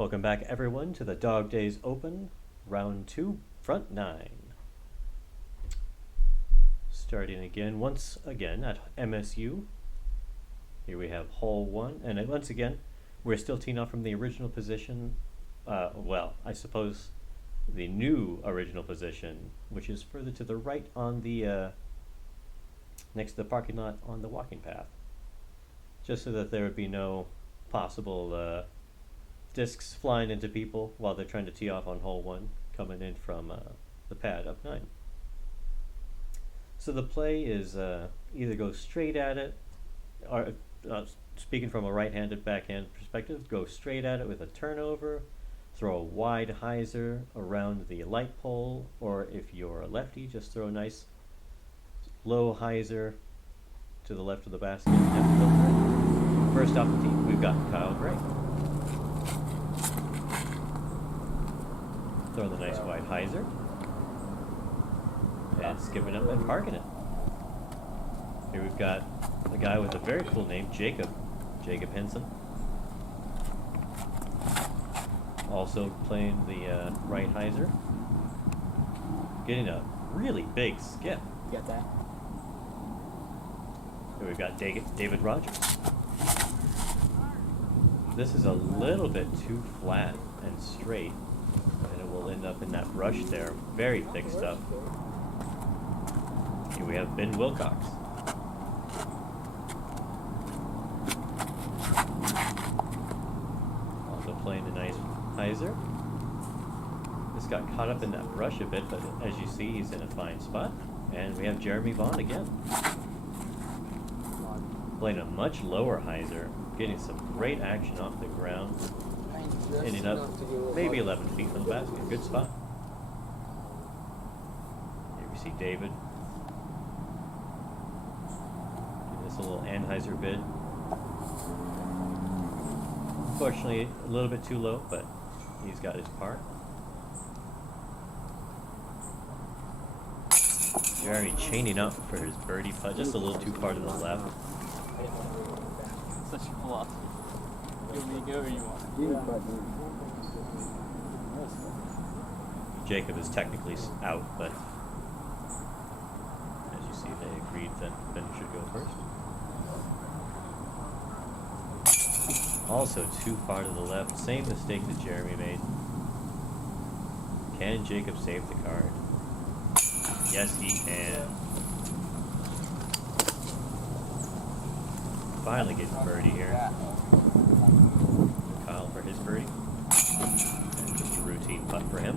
Welcome back, everyone, to the Dawg Daze Open, Round 2, Front 9. Starting again, once again, at MSU. Here we have hole 1, and once again, we're still teeing off from the original position. Well, I suppose the new original position, which is further to the right on the, next to the parking lot on the walking path. Just so that there would be no possible, discs flying into people while they're trying to tee off on hole 1 coming in from the pad up 9. So the play is either go straight at it, or speaking from a right-handed backhand perspective, go straight at it with a turnover, throw a wide hyzer around the light pole, or if you're a lefty, just throw a nice low hyzer to the left of the basket. First off the tee, we've got Kyle Gray. Throwing the nice wide hyzer. And skipping up and parking it. Here we've got a guy with a very cool name, Jacob Henson. Also playing the right hyzer. Getting a really big skip. You got that? Here we've got David Rogers. This is a little bit too flat and straight, and it will end up in that brush there. Very thick stuff. Here we have Ben Wilcox. Also playing a nice hyzer. This got caught up in that brush a bit, but as you see, he's in a fine spot. And we have Jeremy Vaughan again. Playing a much lower hyzer, getting some great action off the ground. Ending up maybe 11 feet from the basket. Good spot. Here we see David. Give this a little Anheuser bid. Unfortunately, a little bit too low, but he's got his part. Jeremy chaining up for his birdie putt, just a little too far to the left. Such a philosophy. You want me to go or you want? Jacob is technically out, but as you see, they agreed that Ben should go first. Also too far to the left. Same mistake that Jeremy made. Can Jacob save the card? Yes, he can. Finally getting birdie here. Kyle for his birdie. And just a routine putt for him.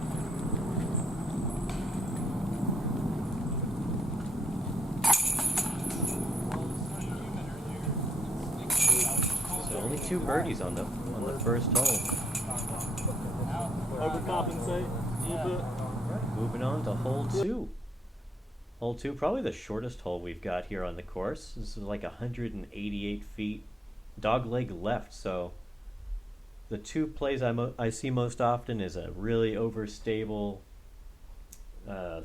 So only 2 birdies on the first hole. Overcompensate. Moving on to hole 2. Hole 2, probably the shortest hole we've got here on the course. This is like 188 feet, dog leg left. So the 2 plays I see most often is a really overstable,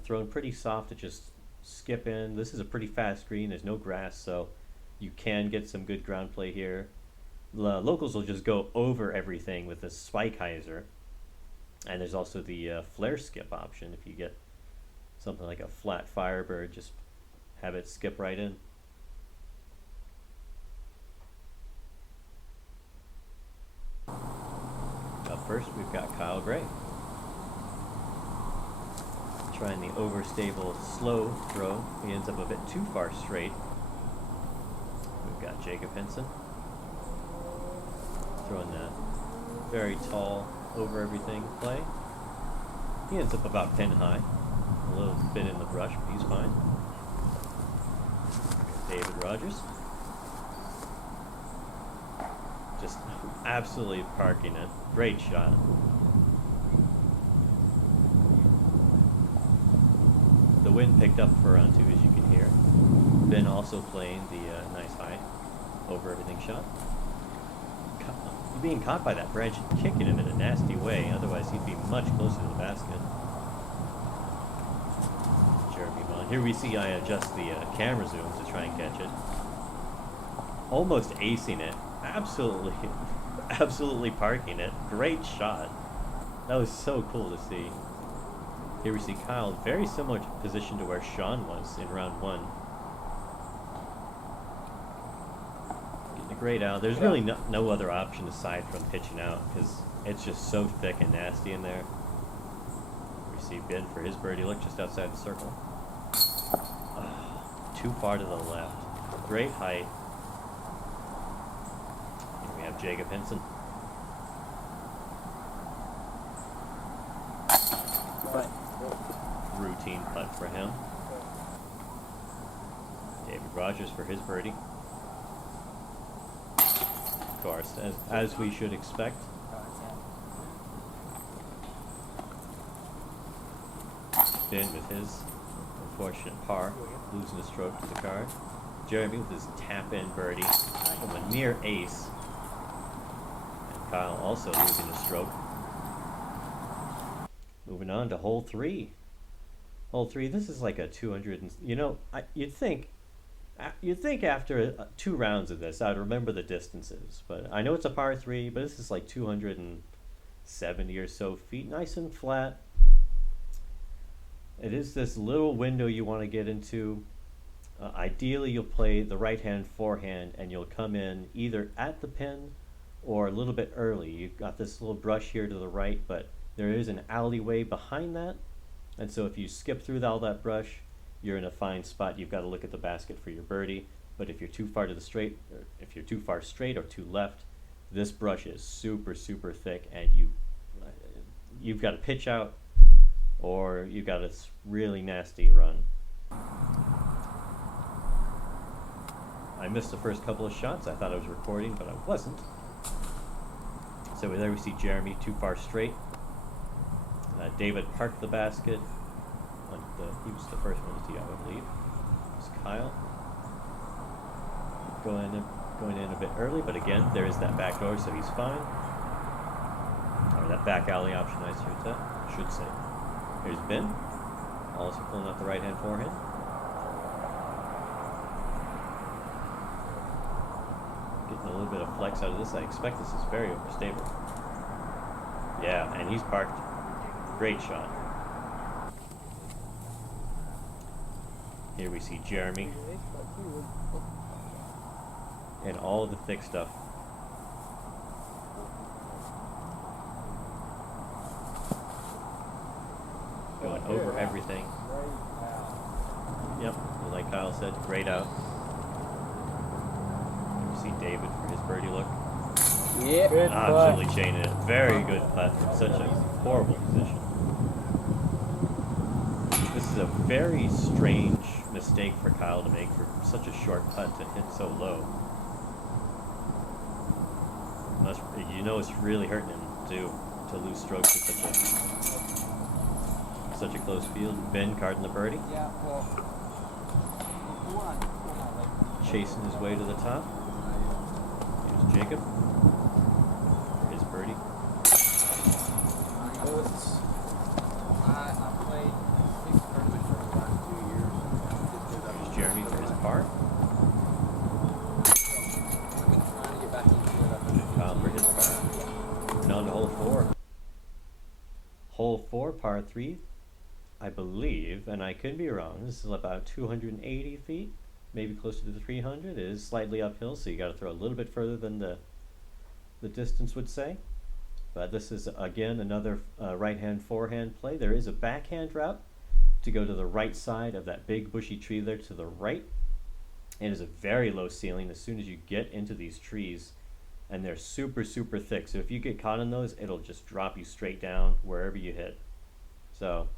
thrown pretty soft to just skip in. This is a pretty fast green. There's no grass, so you can get some good ground play here. The locals will just go over everything with a spike hyzer. And there's also the flare skip option if you get something like a flat Firebird, just have it skip right in. Up first, we've got Kyle Gray. Trying the overstable slow throw. He ends up a bit too far straight. We've got Jacob Henson. Throwing that very tall, over everything play. He ends up about pin high. A little bit in the brush, but he's fine. David Rogers. Just absolutely parking it. Great shot. The wind picked up for round 2, as you can hear. Ben also playing the nice high over everything shot. Being caught by that branch and kicking him in a nasty way, otherwise he'd be much closer to the basket. Jeremy Vaughan. Here we see I adjust the camera zoom to try and catch it. Almost acing it. Absolutely absolutely parking it. Great shot. That was so cool to see. Here we see Kyle, very similar position to where Sean was in round 1. Getting a great out. There's really no other option aside from pitching out because it's just so thick and nasty in there. We see Ben for his birdie look just outside the circle. Too far to the left. Great height. Here we have Jacob Henson. Routine putt for him. David Rogers for his birdie. Of course, as we should expect. Ben with his unfortunate par, losing a stroke to the card. Jeremy with his tap-in birdie from a near ace. And Kyle also losing a stroke. Moving on to hole 3. Hole 3, this is like a 200, you know, you'd think after 2 rounds of this, I'd remember the distances. But I know it's a par 3, but this is like 270 or so feet, nice and flat. It is this little window you want to get into. Ideally, you'll play the right-hand forehand, and you'll come in either at the pin or a little bit early. You've got this little brush here to the right, but there is an alleyway behind that. And so if you skip through all that brush, you're in a fine spot. You've got to look at the basket for your birdie. But if you're too far to the straight, or if you're too far straight or too left, this brush is super, super thick, and you've got to pitch out, or you've got a really nasty run. I missed the first couple of shots. I thought I was recording, but I wasn't. So there we see Jeremy too far straight. David parked the basket. He was the first one to tee, I believe. It was Kyle. Going in a bit early, but again, there is that back door, so he's fine. Or that back alley option, I should say. Here's Ben, also pulling out the right-hand forehand. Getting a little bit of flex out of this. I expect this is very overstable. Yeah, and he's parked. Great shot. Here we see Jeremy and all of the thick stuff. Going over everything. Yep, like Kyle said, great out. Here we see David for his birdie look. Yeah, good Absolutely chaining it. Very good putt from such a horrible position. This is a very strange mistake for Kyle to make for such a short putt to hit so low. You know it's really hurting him to lose strokes at such a close field. Ben carding the birdie. Yeah, well, chasing his way to the top. Here's Jacob. His birdie. I played 6 tournaments over the last 2 years. Here's Jeremy for his par. I've been trying to get back into it. Kyle for his par. Moving on to hole 4. Hole 4, par 3, I believe, and I could be wrong, this is about 280 feet, maybe closer to the 300. It is slightly uphill, so you got to throw a little bit further than the distance would say. But this is, again, another right-hand forehand play. There is a backhand route to go to the right side of that big bushy tree there to the right. It is a very low ceiling as soon as you get into these trees, and they're super, super thick. So if you get caught in those, it'll just drop you straight down wherever you hit. So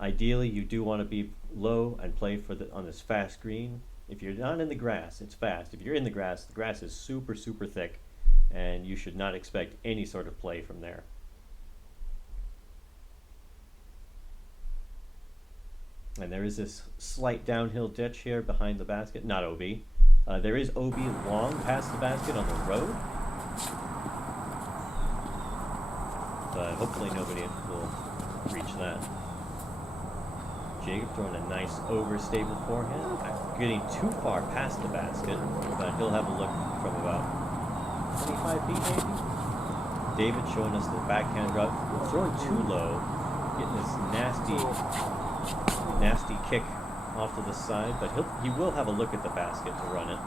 ideally, you do want to be low and play on this fast green. If you're not in the grass, it's fast. If you're in the grass is super, super thick, and you should not expect any sort of play from there. And there is this slight downhill ditch here behind the basket, not OB. There is OB long past the basket on the road, but hopefully nobody will reach that. Jacob throwing a nice overstable forehand, getting too far past the basket, but he'll have a look from about 25 feet maybe. David showing us the backhand rub, throwing too low, getting this nasty kick off to the side, but he will have a look at the basket to run it.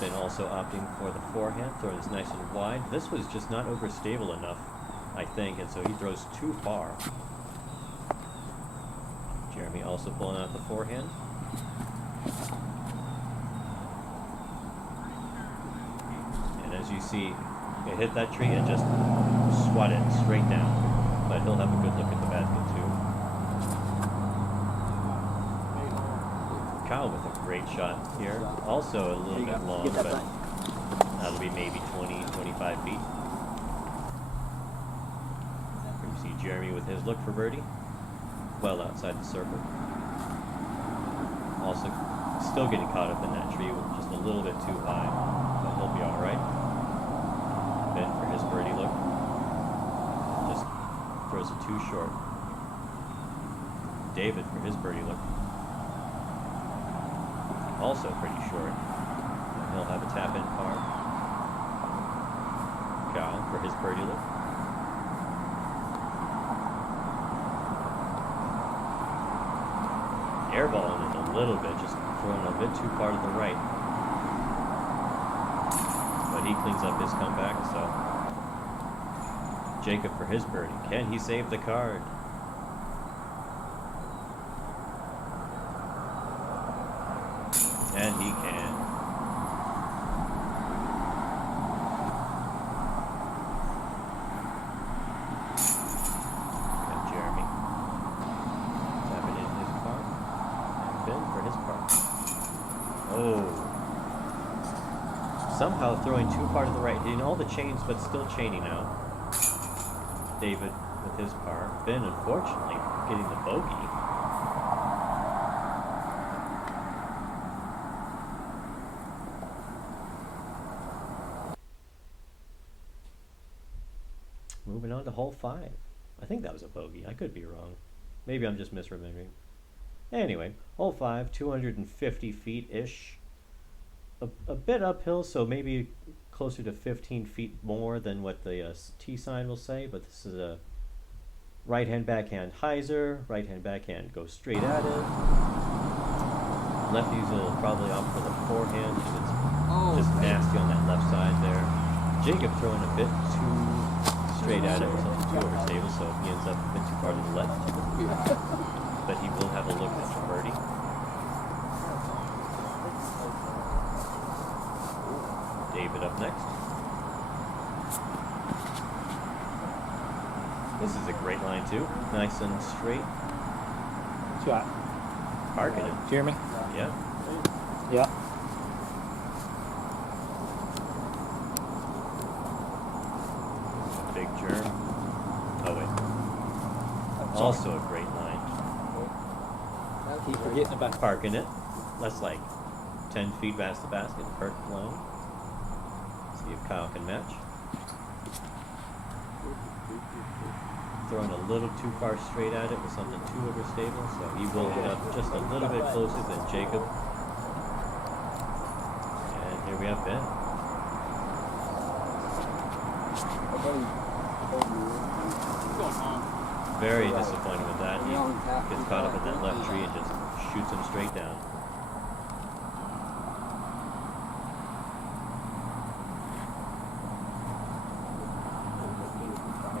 Then also opting for the forehand, throwing this nice and wide. This was just not overstable enough, I think, and so he throws too far. Jeremy also pulling out the forehand. And as you see, he hit that tree and just swat it straight down. But he'll have a good look at the basket too. Kyle with a great shot here. Also a little bit long, but that'll be maybe 20, 25 feet. You see Jeremy with his look for birdie. Well outside the circle. Also still getting caught up in that tree, just a little bit too high, but he'll be alright. Ben for his birdie look. Just throws it too short. David for his birdie look. Also pretty short. And he'll have a tap in par. Kyle for his birdie look. Airballing it a little bit, just throwing a bit too far to the right. But he cleans up his comeback, so. Jacob for his birdie. Can he save the card? And he can. And Jeremy tapping in his par. And Ben for his par. Oh. Somehow throwing too far to the right, hitting all the chains but still chaining out. David with his par. Ben, unfortunately, getting the bogey. Moving on to hole 5. I think that was a bogey. I could be wrong. Maybe I'm just misremembering. Anyway, hole 5, 250 feet-ish. A bit uphill, so maybe closer to 15 feet more than what the T sign will say, but this is a right-hand backhand hyzer, right-hand backhand goes straight at it. Lefties will probably opt for the forehand because it's just nasty on that left side there. Jacob throwing a bit too straight at it, something too overstable, so he ends up a bit too far to the left. But he will have a look at the birdie. David up next. This is a great line too. Nice and straight. Shot. Parking it. Jeremy? Yeah. Yeah. Big germ. Oh wait. Also a great line. Keep forgetting about Parking it. That's like 10 feet past the basket. Perfect line. See if Kyle can match. Throwing a little too far straight at it with something too overstable, so he will get up just a little bit closer than Jacob. And here we have Ben. Very disappointed with that. He gets caught up in that left tree and just shoots him straight down.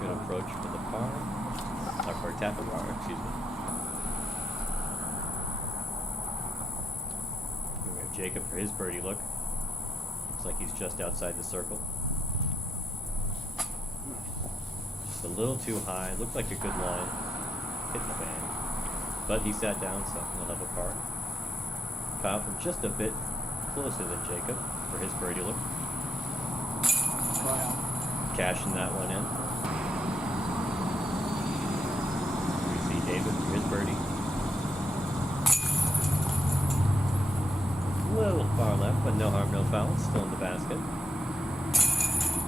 Good approach for the par. Or for tap and par, excuse me. Here we have Jacob for his birdie look. Looks like he's just outside the circle. Just a little too high. Looked like a good line. Hit the band. But he sat down, so he'll have a par. Kyle from just a bit closer than Jacob for his birdie look. Cashing that one in. We see David for his birdie. A little far left, but no harm, no foul. Still in the basket.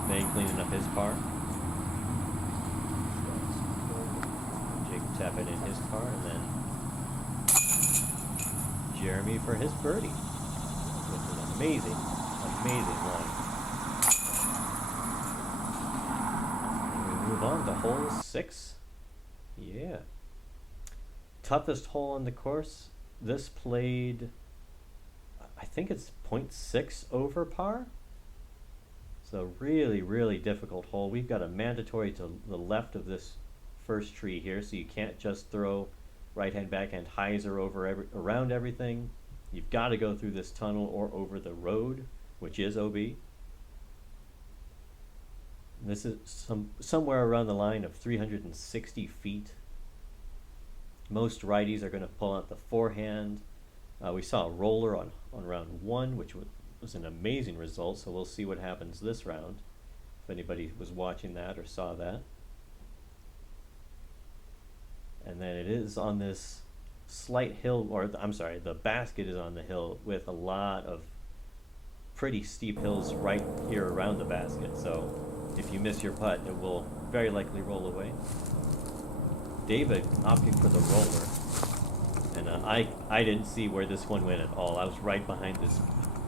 May cleaning up his par. Jacob tapping in his par, and then Jeremy for his birdie. With an amazing line. move on to hole 6. Yeah. Toughest hole on the course. This played, I think it's 0.6 over par. So really, really difficult hole. We've got a mandatory to the left of this first tree here, so you can't just throw right hand, backhand hyzer over around everything. You've got to go through this tunnel or over the road, which is OB. This is somewhere around the line of 360 feet. Most righties are going to pull out the forehand. We saw a roller on round 1, which was an amazing result, so we'll see what happens this round, if anybody was watching that or saw that. And then it is on this slight hill, or I'm sorry, the basket is on the hill with a lot of pretty steep hills right here around the basket, so if you miss your putt, it will very likely roll away. David opting for the roller, and I didn't see where this one went at all. I was right behind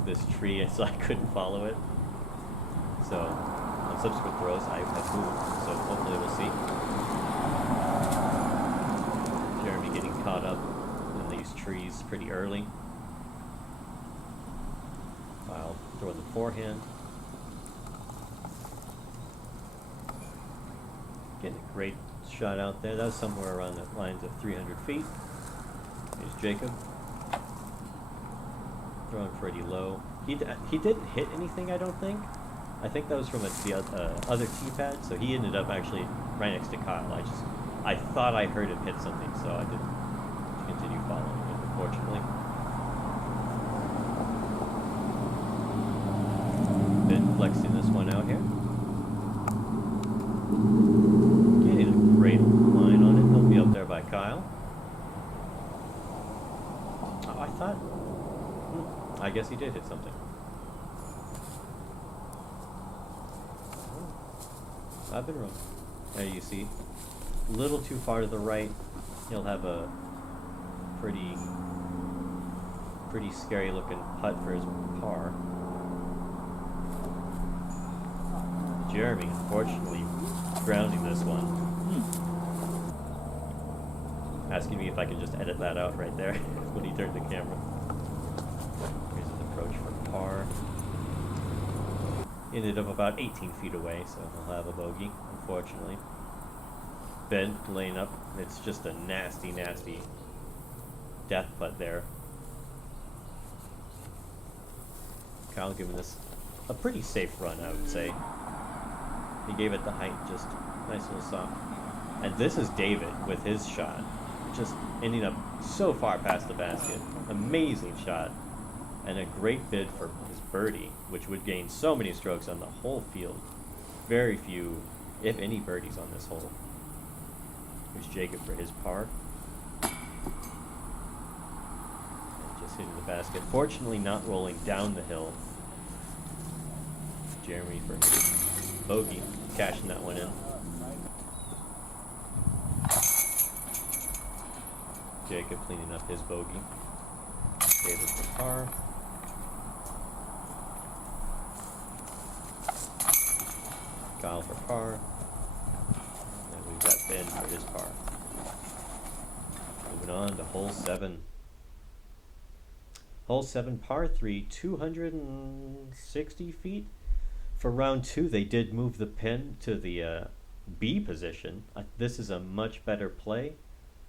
this tree, and so I couldn't follow it. So on subsequent throws, I have moved, so hopefully we'll see. Jeremy getting caught up in these trees pretty early. I'll throw the forehand. Getting a great shot out there. That was somewhere around the lines of 300 feet. Here's Jacob. Throwing pretty low. He didn't hit anything, I don't think. I think that was from the other tee pad, so he ended up actually right next to Kyle. I thought I heard him hit something, so I didn't continue following him, unfortunately. Been flexing this one out here. Getting a great line on it. He'll be up there by Kyle. Oh, I thought... I guess he did hit something. I've been wrong. There you see. A little too far to the right. He'll have a pretty scary looking putt for his par. Jeremy, unfortunately, grounding this one. Asking me if I could just edit that out right there when he turned the camera. Here's his approach for par. Ended up about 18 feet away, so he'll have a bogey, unfortunately. Ben laying up. It's just a nasty, nasty death putt there. Kyle giving this a pretty safe run, I would say. He gave it the height, just nice little soft. And this is David with his shot. Just ending up so far past the basket. Amazing shot. And a great bid for his birdie, which would gain so many strokes on the whole field. Very few, if any, birdies on this hole. Here's Jacob for his par. And just hitting the basket. Fortunately not rolling down the hill. Jeremy for his bogey, cashing that one in. Jacob cleaning up his bogey. David for par. Kyle for par. And we've got Ben for his par. Moving on to hole 7. Hole 7, par 3, 260 feet. For round 2, they did move the pin to the B position. This is a much better play.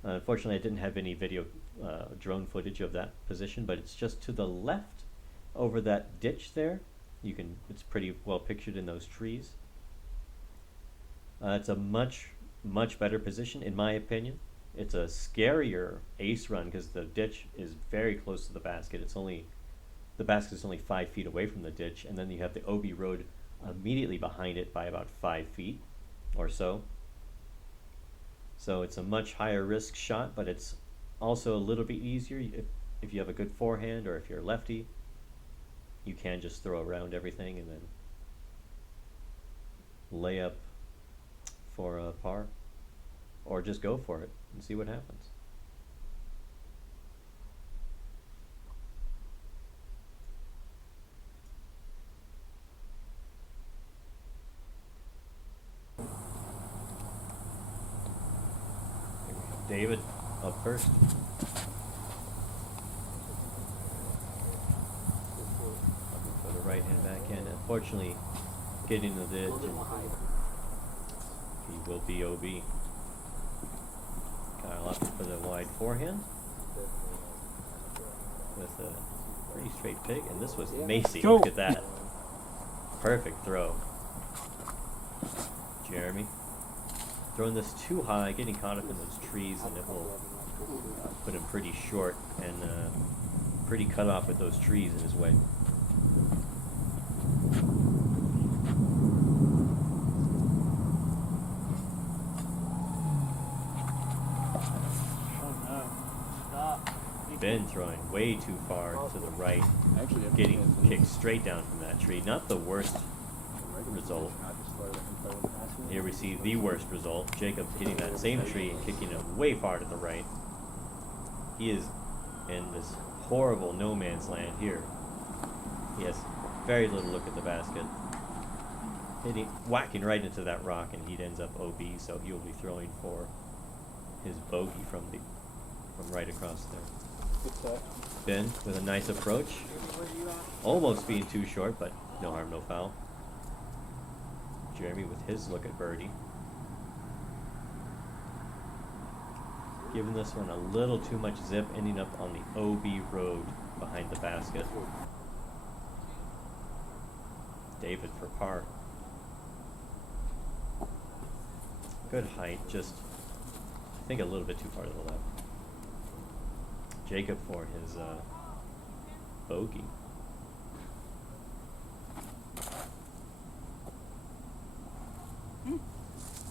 Unfortunately, I didn't have any video drone footage of that position, but it's just to the left over that ditch there. It's pretty well pictured in those trees. It's a much better position, in my opinion. It's a scarier ace run because the ditch is very close to the basket. The basket is only 5 feet away from the ditch, and then you have the OB road immediately behind it by about 5 feet or so. So it's a much higher risk shot, but it's also a little bit easier if you have a good forehand, or if you're lefty, you can just throw around everything and then lay up for a par, or just go for it and see what happens. David up first. Looking for the right hand backhand. Unfortunately, getting to the edge, and he will be OB. Kyle opted for the wide forehand with a pretty straight pig, and this was Macy. Go. Look at that. Perfect throw. Jeremy throwing this too high, getting caught up in those trees, and it will put him pretty short and pretty cut off with those trees in his way. Ben throwing way too far to the right, getting kicked straight down from that tree. Not the worst result. Here we see the worst result. Jacob hitting that same tree and kicking it way far to the right. He is in this horrible no man's land here. He has very little look at the basket. Whacking right into that rock, and he ends up OB, so he will be throwing for his bogey from right across there. Ben with a nice approach. Almost being too short, but no harm, no foul. Jeremy with his look at birdie. Giving this one a little too much zip, ending up on the OB road behind the basket. David for par. Good height, just I think a little bit too far to the left. Jacob for his bogey.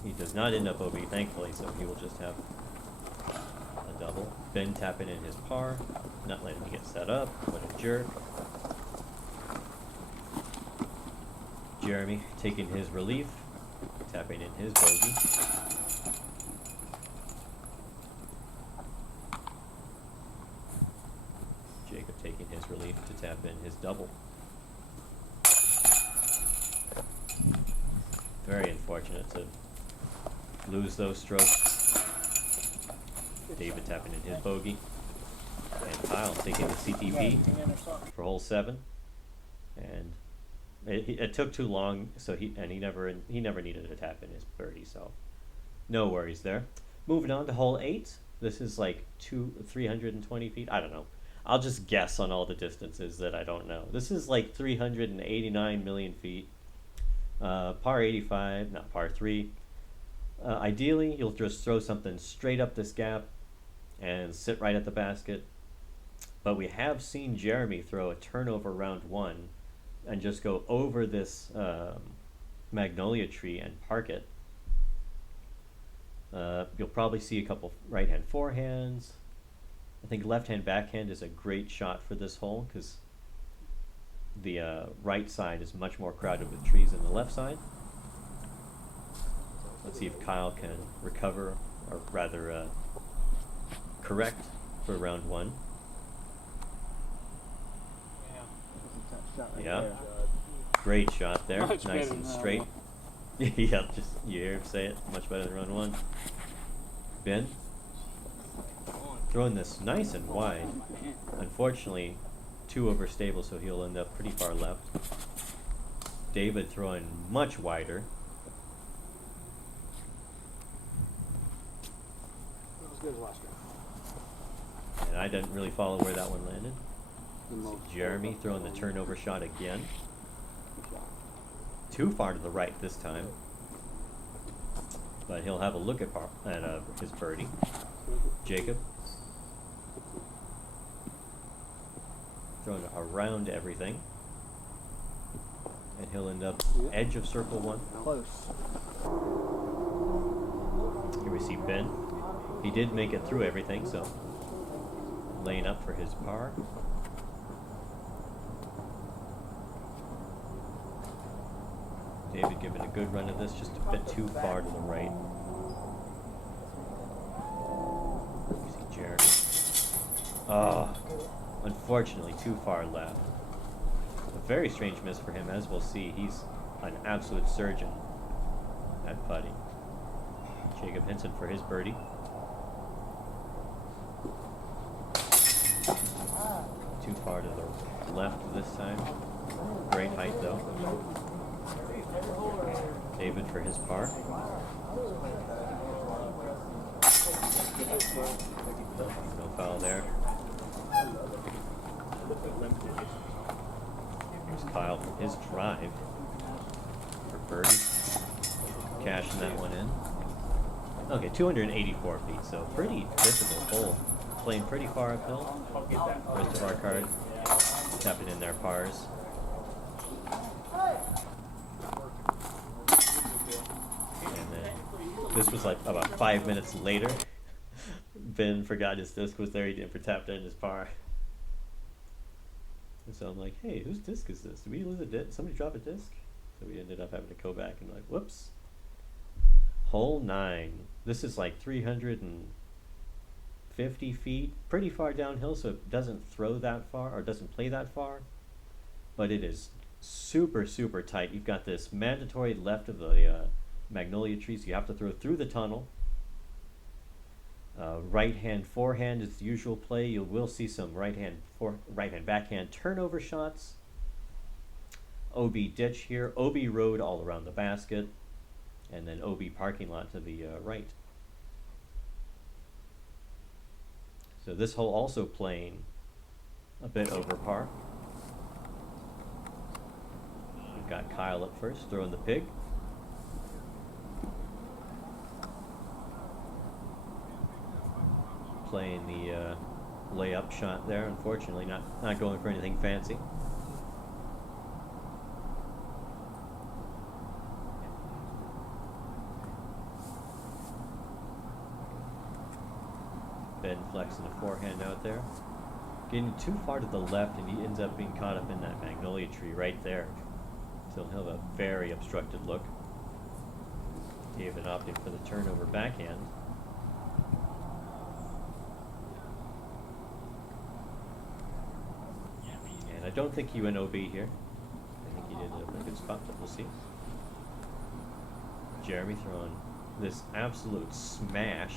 He does not end up OB, thankfully, so he will just have a double. Ben tapping in his par, not letting him get set up. What a jerk. Jeremy taking his relief, tapping in his bogey. Jacob taking his relief to tap in his double. Very unfortunate to lose those strokes. David tapping in his bogey. And Kyle taking the CTP for hole 7. And it took too long, so he never needed to tap in his birdie, so no worries there. Moving on to hole 8. This is like 320 feet. I don't know. I'll just guess on all the distances that I don't know. This is like 389 million feet. Par 85, not par 3. Ideally, you'll just throw something straight up this gap and sit right at the basket. But we have seen Jeremy throw a turnover round 1 and just go over this magnolia tree and park it. You'll probably see a couple right-hand forehands. I think left-hand backhand is a great shot for this hole because the right side is much more crowded with trees than the left side. Let's see if Kyle can recover, or rather correct for round 1. Yeah, great shot there, nice and straight. Yeah, just you hear him say it, much better than round 1. Ben throwing this nice and wide. Unfortunately, too overstable, so he'll end up pretty far left. David throwing much wider. And I didn't really follow where that one landed. Jeremy throwing the turnover shot again. Too far to the right this time. But he'll have a look at his birdie. Jacob throwing around everything. And he'll end up edge of circle 1. Close. Here we see Ben. He did make it through everything, so laying up for his par. David giving a good run of this, just a bit too far to the right. You see Jeremy. Oh, unfortunately too far left. A very strange miss for him, as we'll see. He's an absolute surgeon at putting. Jacob Henson for his birdie. too far to the left this time. Great height though. David for his par. No foul there. Here's Kyle for his drive for birdie. Cashing that one in. Okay, 284 feet, so pretty difficult hole. Playing pretty far uphill. Rest of our card tapping in their pars. And then this was like about 5 minutes later. Ben forgot his disc was there. He didn't tap in his par. And so I'm like, hey, whose disc is this? Did we lose a disc? Somebody drop a disc? So we ended up having to go back and like, whoops. Hole 9. This is like 350 feet. Pretty far downhill, so it doesn't throw that far, or doesn't play that far. But it is super, super tight. You've got this mandatory left of the magnolia trees. You have to throw through the tunnel. Right hand forehand is the usual play. You will see some right hand backhand turnover shots. OB ditch here. OB road all around the basket. And then OB parking lot to the right. So this hole also playing a bit over par. We've got Kyle up first, throwing the pig. Playing the layup shot there, unfortunately, not going for anything fancy. Ben flexing a forehand out there. Getting too far to the left, and he ends up being caught up in that magnolia tree right there. So he'll have a very obstructed look. David opting for the turnover backhand. And I don't think he went OB here. I think he did a good spot, but we'll see. Jeremy throwing this absolute smash.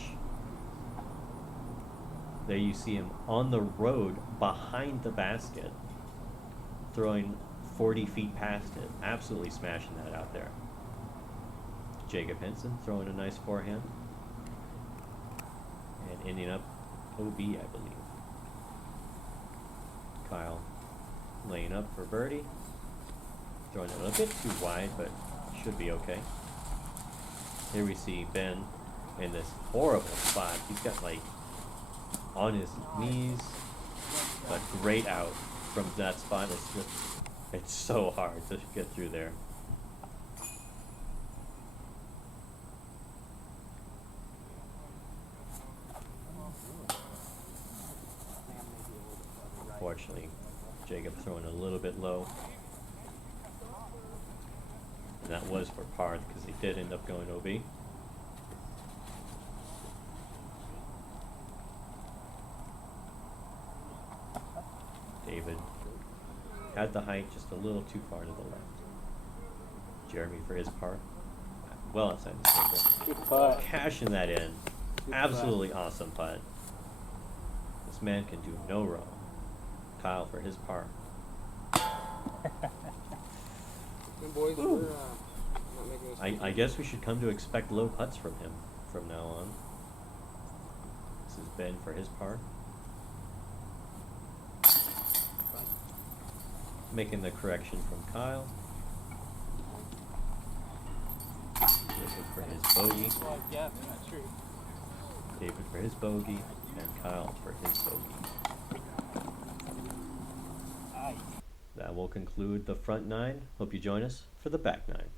There you see him on the road behind the basket, throwing 40 feet past it. Absolutely smashing that out there. Jacob Henson throwing a nice forehand. And ending up OB, I believe. Kyle laying up for birdie. Throwing it a bit too wide, but should be okay. Here we see Ben in this horrible spot. He's got like on his knees, but great out from that spot. It's so hard to get through there. Unfortunately, Jacob throwing a little bit low. And that was for par because he did end up going OB. David had the height just a little too far to the left. Jeremy for his par. Well outside the circle. Good putt. Cashing that in. Good Absolutely awesome putt. This man can do no wrong. Kyle for his par. Boys, we're, not making I guess we should come to expect low putts from him from now on. This is Ben for his par. Making the correction from Kyle. David for his bogey. David for his bogey. And Kyle for his bogey. That will conclude the front nine. Hope you join us for the back nine.